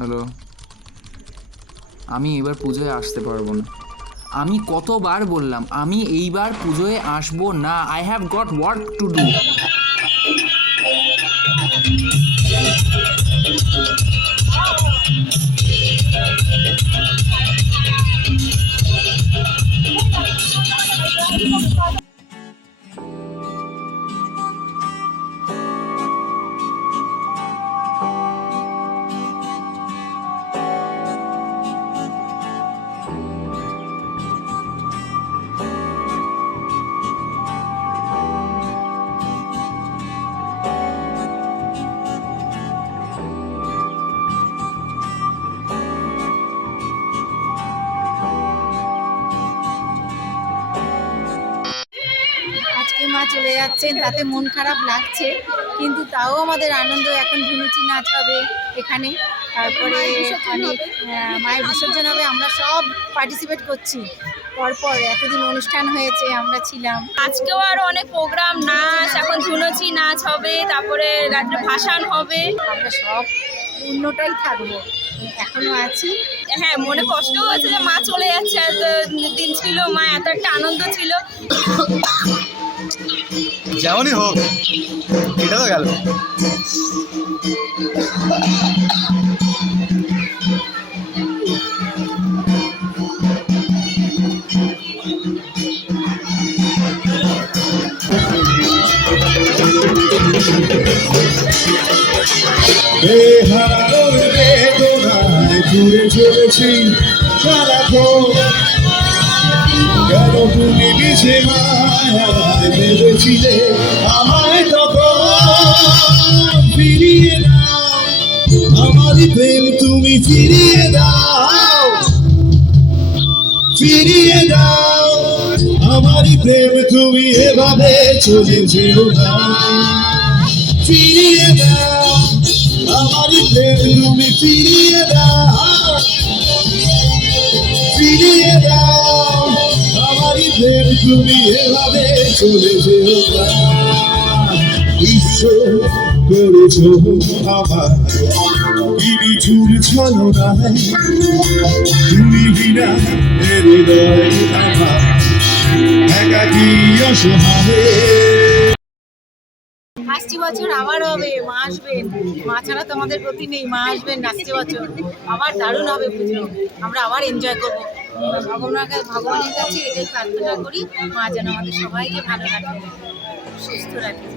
Hello, আমি এবার পুজোয় আসতে পারবো না। আমি কতবার বললাম আমি এইবার পুজোয় আসবো না। I have got work to do. আজকে মা চলে যাচ্ছেন, তাতে মন খারাপ লাগছে, কিন্তু তাও আমাদের আনন্দ। এখন ধুনুচি নাচ হবে এখানে, তারপরে অনেক মায়ের বিসর্জন হবে। আমরা সব পার্টিসিপেট করছি, পরপর এতদিন অনুষ্ঠান হয়েছে, আমরা ছিলাম। আজকেও আরো অনেক প্রোগ্রাম, নাচ, এখন ধুনুচি নাচ হবে, তারপরে রাত্রে ভাসান হবে। আমরা সব পূর্ণটাই থাকবো, এখনো আছি। হ্যাঁ, মনে কষ্ট হয়েছে যে মা চলে যাচ্ছে, এত দিন ছিল, মা এত একটা আনন্দ ছিল। যেমনই হোক, এটা তো গেল। ঘুরে চলেছি সারাক্ষণ, কেন তুমি মিশে মায়ায় ভেবেছিলে আমায় তখন। ফিরিয়ে দাও আমারই প্রেম, তুমি ফিরিয়ে দাও, ফিরিয়ে দাও আমারই প্রেম, তুমি এভাবে চলে যেও না। ফিরিয়ে দাও আমারই প্রেম, তুমি ফিরিয়ে দাও, ফিরিয়ে দাও আমারই প্রেম, তুমি এভাবে চলে যেও না। ঈশ্বর করেছো আমার নিঠুর ছলনায়, তুমি বিনা হৃদয় আমার একাকী অসহায়। আসছে বছর আবার হবে, মা আসবেন, মা ছাড়া তো আমাদের গতি নেই। মা আসবেন আসছে বছর, আবার দারুণ হবে পুজো, আমরা আবার এনজয় করবো। ভগবানের কাছে এটাই প্রার্থনা করি, মা যেন আমাদের সবাইকে ভালো রাখে, সুস্থ রাখে।